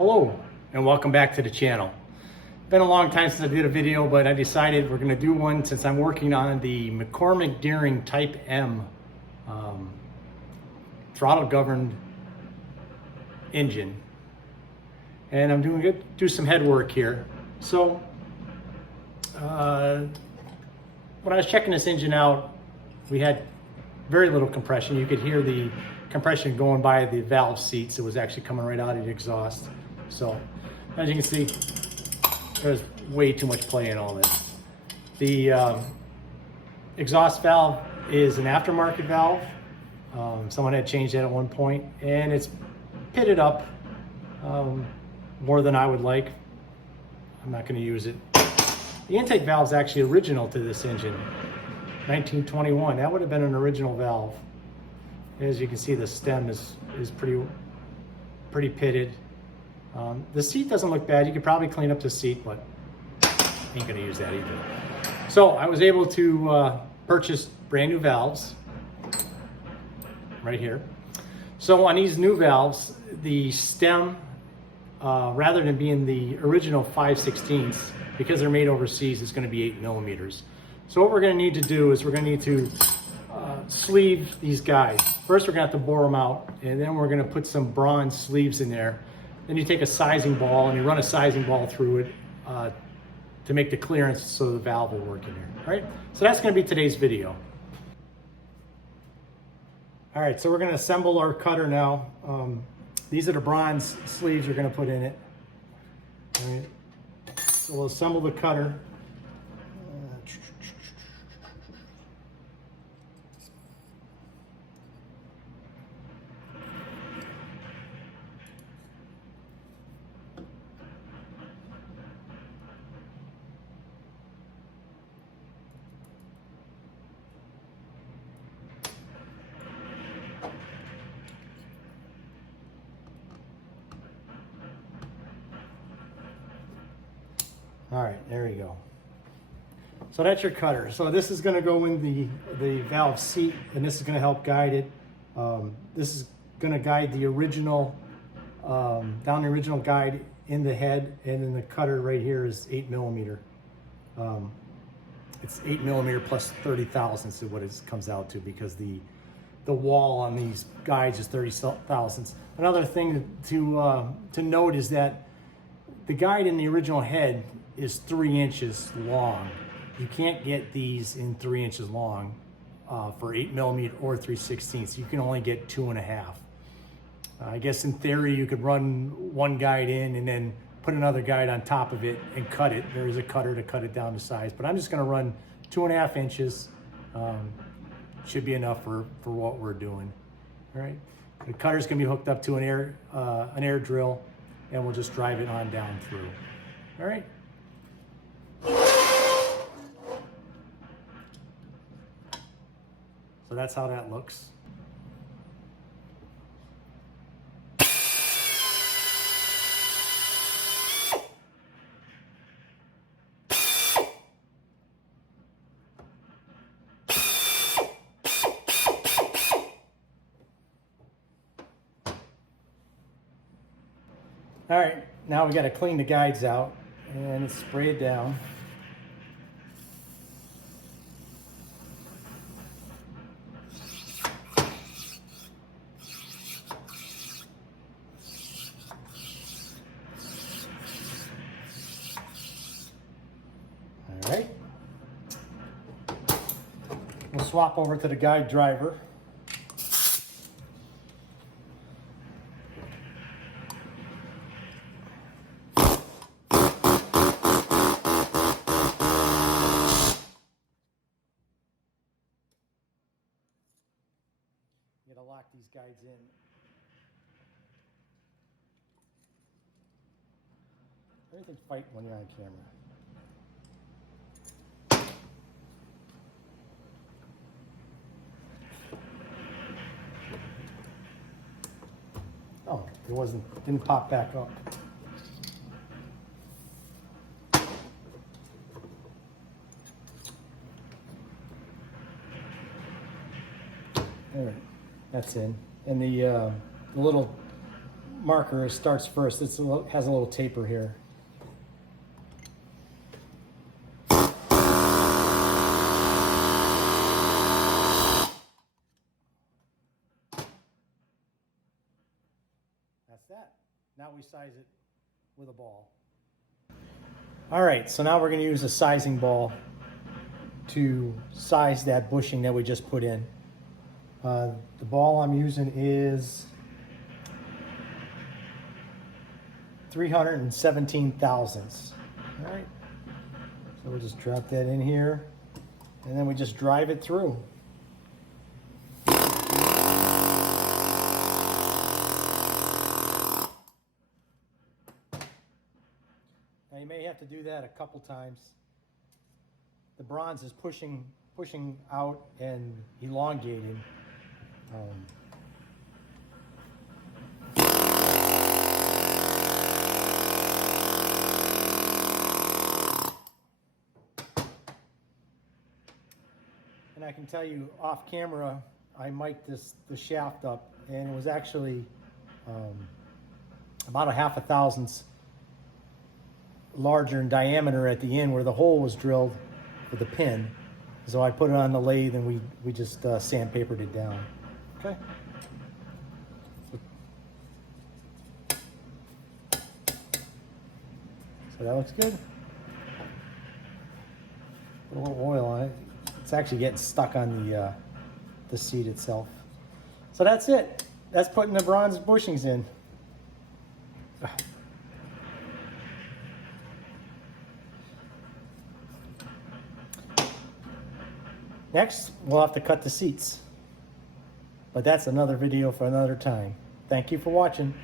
Hello and welcome back to the channel. Been a long time since I did a video, but I decided we're going to do one since I'm working on the McCormick Deering Type M throttle governed engine, and I'm do some head work here. So when I was checking this engine out, we had very little compression. You could hear the compression going by the valve seats. It was actually coming right out of the exhaust. So as you can see, there's way too much play in all this. The exhaust valve is an aftermarket valve. Someone had changed that at one point, and it's pitted up more than I would like. I'm not going to use it. The intake valve is actually original to this engine, 1921. That would have been an original valve. As you can see, the stem is pretty pitted. The seat doesn't look bad. You could probably clean up the seat, but ain't gonna use that either. So I was able to purchase brand new valves right here. So on these new valves, the stem, rather than being the original 5/16, because they're made overseas, is gonna be 8 millimeters. So what we're gonna need to do is we're gonna need to sleeve these guides. First, we're gonna have to bore them out, and then we're gonna put some bronze sleeves in there. Then you take a sizing ball and you run a sizing ball through it to make the clearance so the valve will work in here. All right, so that's gonna be today's video. All right, so we're gonna assemble our cutter now. These are the bronze sleeves we're gonna put in it. All right, so we'll assemble the cutter. All right, there you go. So that's your cutter. So this is gonna go in the valve seat, and this is gonna help guide it. This is gonna guide the original, down the original guide in the head, and then the cutter right here is 8 millimeter. It's 8 millimeter plus 30 thousandths is what it comes out to, because the wall on these guides is 30 thousandths. Another thing to note is that the guide in the original head is 3 inches long. You can't get these in 3 inches long for 8 millimeter or 3/16. You can only get 2.5. I guess in theory you could run one guide in and then put another guide on top of it and cut it. There is a cutter to cut it down to size, but I'm just gonna run 2.5 inches. Should be enough for what we're doing. All right, the cutter's gonna be hooked up to an air drill, and we'll just drive it on down through. All right. So that's how that looks. All right, now we got to clean the guides out and spray it down. All right. We'll swap over to the guide driver. You gotta lock these guides in. Everything's fighting when you're on camera. Oh, it didn't pop back up. All right, that's in. And the little marker starts first. Has a little taper here. That's that. Now we size it with a ball. All right, so now we're going to use a sizing ball to size that bushing that we just put in. The ball I'm using is 317 thousandths. All right, so we'll just drop that in here, and then we just drive it through. Now you may have to do that a couple times. The bronze is pushing out and elongating. And I can tell you off camera, I mic'd the shaft up, and it was actually about a half a thousandths larger in diameter at the end where the hole was drilled with a pin. So I put it on the lathe and we just sandpapered it down. Okay. So that looks good. Put a little oil on it. It's actually getting stuck on the seat itself. So that's it. That's putting the bronze bushings in. Next, we'll have to cut the seats. But that's another video for another time. Thank you for watching.